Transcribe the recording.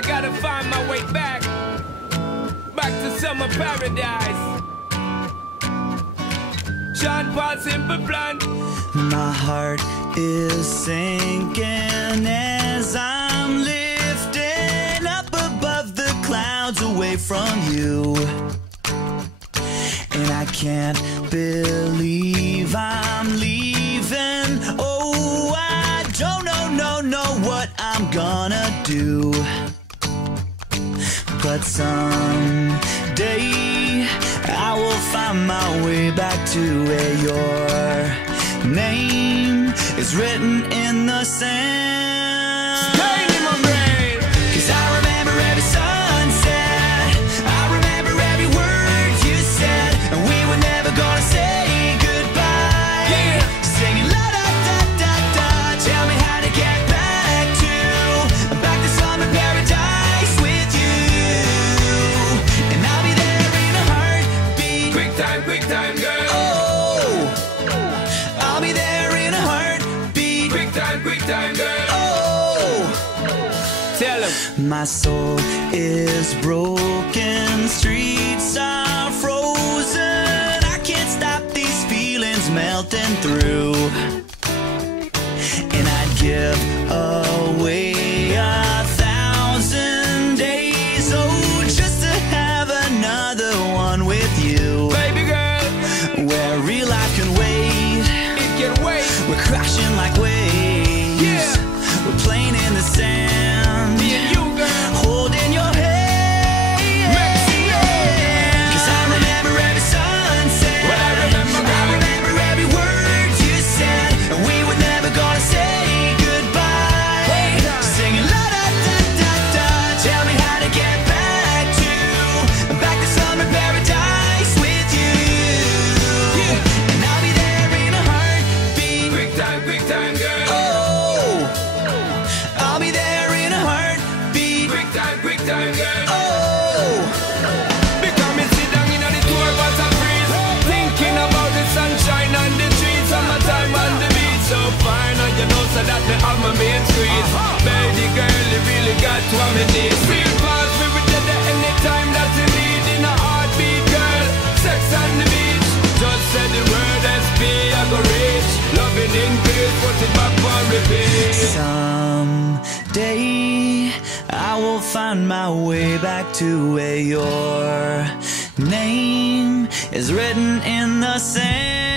I gotta find my way back to summer paradise. Sean Paul, Simple Plan. My heart is sinking as I'm lifting up above the clouds away from you. And I can't believe I'm leaving. Oh, I don't know what I'm gonna do. But someday I will find my way back to where your name is written in the sand. Staying in my brain. 'Cause I remember every sunset, I remember every word you said, and we were never gonna say goodbye. Yeah. Singing la da da da da. Tell me how to get back to summer paradise with you. And I'll be there in a heartbeat. Quick time, girl. Oh, I'll be there in a heartbeat. Quick time, girl. Oh, Tell him. my soul is broken, streets are frozen. I can't stop these feelings melting through. And I'd give away 1,000 days, oh, just to have another one with you. Baby girl, Where real life can wait, it can wait. we're crashing like waves. Yeah. We're playing in the sand, Me and you, girl. holding your hand. Mexico. 'Cause I remember every sunset, What I remember, girl. I remember every word you said, and we were never gonna say goodbye. Hold on. Singing la da da da da. Tell me how to get back to summer paradise with you. And I'll be there in a heartbeat. Quick time, girl. Oh, I'll be there in a heartbeat. Quick time, girl. Oh, Because me sit down in the tour bus and freeze, thinking about the sunshine and the trees, summertime on the beach. So fine, and you know so that me have my main squeeze. Baby girl, you really got to have me needs. Real fast, we will get there anytime that you need. In a heartbeat, girl, sex on the beach. Just say the word SP, I go reach. Loving in peace, put it back on repeat. someday I will find my way back to where your name is written in the sand.